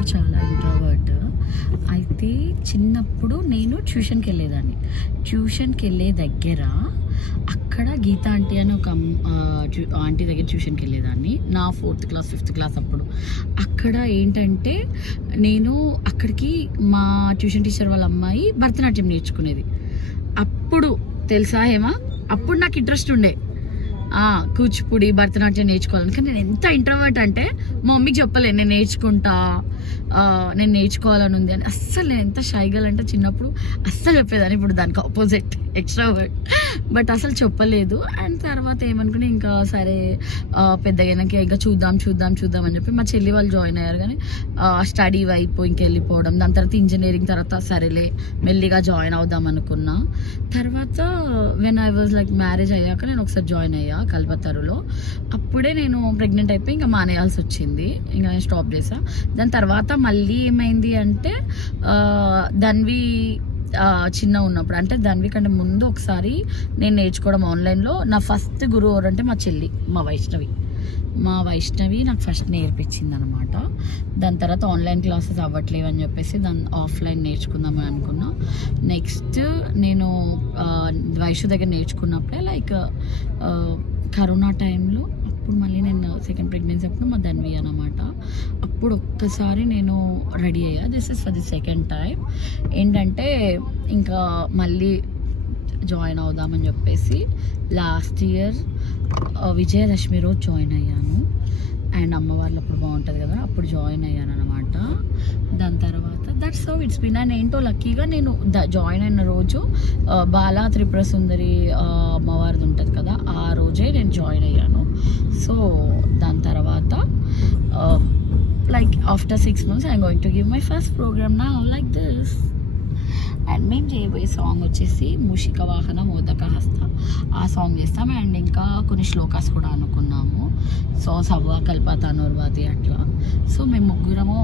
చిన్నప్పుడు చాలా ఇంట్రోవర్ట్. అయితే చిన్నప్పుడు నేను ట్యూషన్కి వెళ్ళేదాన్ని. ట్యూషన్కి వెళ్ళే దగ్గర అక్కడ గీత ఆంటీ అని ఒక ఆంటీ దగ్గర ట్యూషన్కి వెళ్ళేదాన్ని. నా 4th క్లాస్ 5th క్లాస్ అప్పుడు. అక్కడ ఏంటంటే నేను అక్కడికి మా ట్యూషన్ టీచర్ వాళ్ళ అమ్మాయి భరతనాట్యం నేర్చుకునేది. అప్పుడు తెలుసా ఏమా, అప్పుడు నాకు ఇంట్రెస్ట్ ఉండే కూచిపూడి భరతనాట్యం నేర్చుకోవాలని. కానీ నేను ఎంత ఇంట్రోవర్ట్ అంటే మా మమ్మీకి చెప్పలేను నేను నేర్చుకోవాలని ఉంది అని. అస్సలు నేను ఎంత షైగల్ అంటే చిన్నప్పుడు అస్సలు చెప్పేదాన్ని. ఇప్పుడు దానికి ఆపోజిట్ ఎక్స్ట్రావర్ట్, బట్ అసలు చెప్పలేదు. అండ్ తర్వాత ఏమనుకుని ఇంకా సరే పెద్దగైనాక ఇంకా చూద్దాం అని చెప్పి మా చెల్లి వాళ్ళు జాయిన్ అయ్యారు. కానీ స్టడీ వైపు ఇంకెళ్ళిపోవడం, దాని తర్వాత ఇంజనీరింగ్, తర్వాత సరేలే మెల్లిగా జాయిన్ అవుదాం అనుకున్నా. తర్వాత when I was like marriage అయ్యాక నేను ఒకసారి జాయిన్ అయ్యా కల్పతరులో. అప్పుడే నేను ప్రెగ్నెంట్ అయిపోయి ఇంకా మానేయాల్సి వచ్చింది. ఇంకా నేను స్టాప్ చేసా. దాని తర్వాత మళ్ళీ ఏమైంది అంటే ధన్వి చిన్న ఉన్నప్పుడు, అంటే ధన్వి కంటే ముందు ఒకసారి నేను నేర్చుకోవడం ఆన్లైన్లో. నా ఫస్ట్ గురువు ఎవరంటే మా చెల్లి, మా వైష్ణవి నాకు ఫస్ట్ నేర్పించింది అనమాట. దాని తర్వాత ఆన్లైన్ క్లాసెస్ అవ్వట్లేవు అని చెప్పేసి దాన్ని ఆఫ్లైన్ నేర్చుకుందామని అనుకున్నా. నెక్స్ట్ నేను వైషు దగ్గర నేర్చుకున్నప్పుడే లైక్ కరోనా టైంలో, అప్పుడు మళ్ళీ నేను సెకండ్ ప్రెగ్నెన్సీ అప్పుడు మా ధన్వి అనమాట. అప్పుడు ఒక్కసారి నేను రెడీ అయ్యా. This is for the second time. ఏంటంటే ఇంకా మళ్ళీ జాయిన్ అవుదామని చెప్పేసి లాస్ట్ ఇయర్ విజయదశమి రోజు జాయిన్ అయ్యాను. అండ్ అమ్మవార్లు అప్పుడు బాగుంటుంది కదా, అప్పుడు జాయిన్ అయ్యాను అనమాట. దాని తర్వాత that's how it's been. And ఏంటో లక్కీగా నేను జాయిన్ అయిన రోజు బాలా త్రిపుర సుందరి అమ్మవారిది ఉంటుంది కదా, ఆ రోజే నేను జాయిన్ అయ్యాను. సో దాని తర్వాత like after 6 months I'm going to give my first program now like this. And మేము చేయబోయే సాంగ్ వచ్చేసి మూషిక వాహన మోదక హస్త, ఆ సాంగ్ చేస్తాం. అండ్ ఇంకా కొన్ని శ్లోకాస్ కూడా అనుకున్నాము. సో సవ్వ కల్ప తనోర్వాతి అట్లా. సో మేము ముగ్గురము